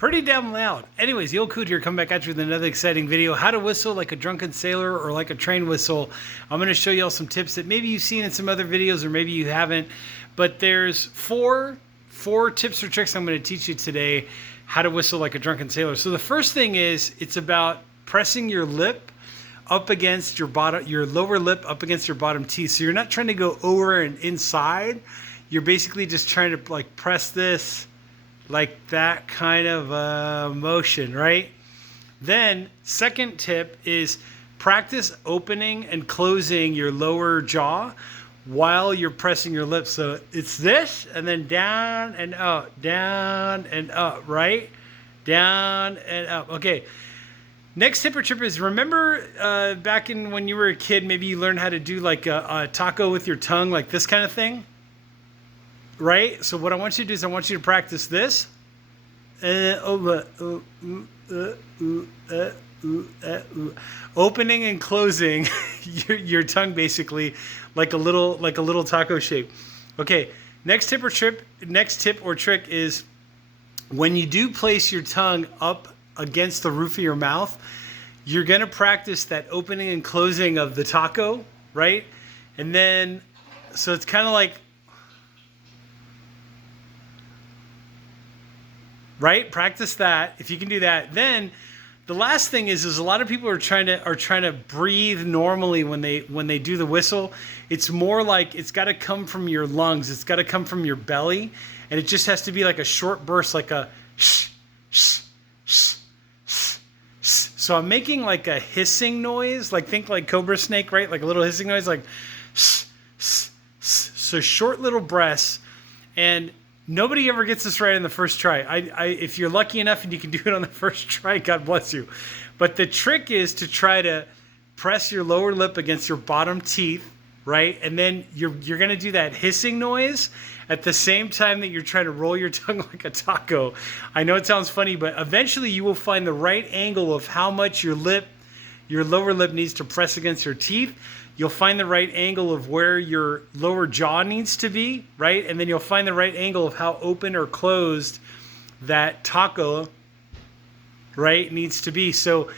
pretty damn loud. Anyways, the old Coot here, come back at you with another exciting video. How to whistle like a drunken sailor or like a train whistle. I'm going to show you all some tips that maybe you've seen in some other videos or maybe you haven't. But there's four tips or tricks I'm going to teach you today how to whistle like a drunken sailor. So the first thing is it's about pressing your lip up against your bottom, your lower lip up against your bottom teeth. So you're not trying to go over and inside. You're basically just trying to like press this like that kind of motion, right? Then second tip is practice opening and closing your lower jaw while you're pressing your lips. So it's this and then down and up, right? Down and up. Okay. Next tip or trip is remember back in when you were a kid, maybe you learned how to do like a taco with your tongue, like this kind of thing, right? So what I want you to do is I want you to practice this. Opening and closing your tongue basically like a little taco shape. Okay, next tip or trick is when you do place your tongue up against the roof of your mouth, you're going to practice that opening and closing of the taco, right? And then, so it's kind of like, right? Practice that. If you can do that, then the last thing is a lot of people are trying to breathe normally when they do the whistle. It's more like it's got to come from your lungs. It's got to come from your belly, and it just has to be like a short burst, like a shh, shh, shh, shh, shh. So I'm making like a hissing noise, like think like cobra snake, right? Like a little hissing noise, like shh, shh, shh. So short little breaths, and nobody ever gets this right in the first try. If you're lucky enough and you can do it on the first try, God bless you. But the trick is to try to press your lower lip against your bottom teeth, right? And then you're going to do that hissing noise at the same time that you're trying to roll your tongue like a taco. I know it sounds funny, but eventually you will find the right angle of how much your lower lip needs to press against your teeth. You'll find the right angle of where your lower jaw needs to be, right? And then you'll find the right angle of how open or closed that taco, right, needs to be. So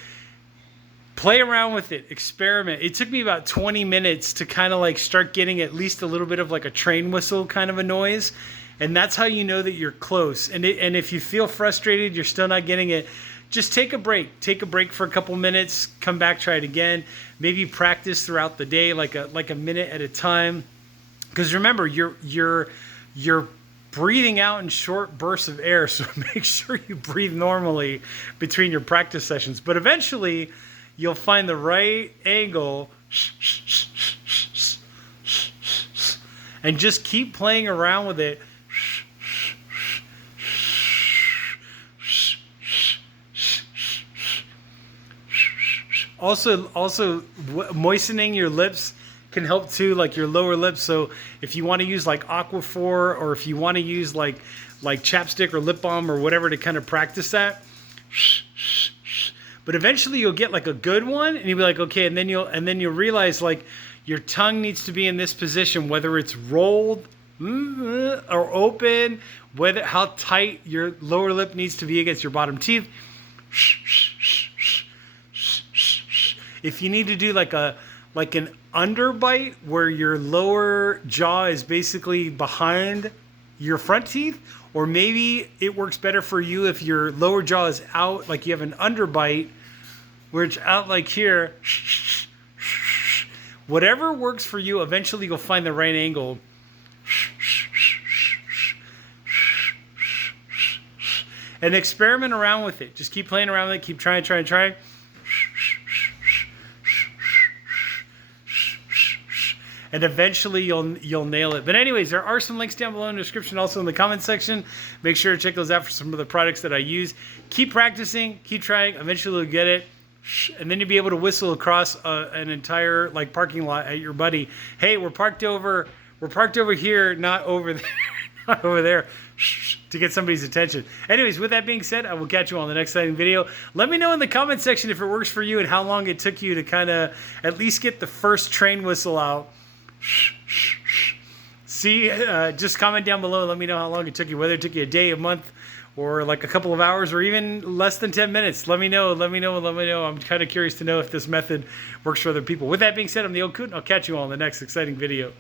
play around with it, experiment. It took me about 20 minutes to kind of like start getting at least a little bit of like a train whistle kind of a noise. And that's how you know that you're close. And if you feel frustrated, you're still not getting it, just take a break. Take a break for a couple minutes, come back, try it again. Maybe practice throughout the day, like a minute at a time. Because remember, you're breathing out in short bursts of air, so make sure you breathe normally between your practice sessions. But eventually, you'll find the right angle, and just keep playing around with it. Also, moistening your lips can help too, like your lower lips. So if you want to use like Aquaphor, or if you want to use like chapstick or lip balm or whatever to kind of practice that. But eventually you'll get like a good one, and you'll be like, okay, and then you'll realize like your tongue needs to be in this position, whether it's rolled or open, how tight your lower lip needs to be against your bottom teeth. If you need to do like an underbite where your lower jaw is basically behind your front teeth, or maybe it works better for you if your lower jaw is out, like you have an underbite where it's out like here. Whatever works for you, eventually you'll find the right angle. And experiment around with it. Just keep playing around with it. Keep trying. And eventually you'll nail it. But anyways, there are some links down below in the description, also in the comment section. Make sure to check those out for some of the products that I use. Keep practicing, keep trying. Eventually you'll get it, and then you'll be able to whistle across an entire like parking lot at your buddy. Hey, we're parked over here, not over there, not over there, to get somebody's attention. Anyways, with that being said, I will catch you on the next exciting video. Let me know in the comment section if it works for you and how long it took you to kind of at least get the first train whistle out. See, just comment down below. Let me know how long it took you, whether it took you a day, a month, or like a couple of hours, or even less than 10 minutes. Let me know. Let me know. Let me know. I'm kind of curious to know if this method works for other people. With that being said, I'm the Old Coot, and I'll catch you all in the next exciting video.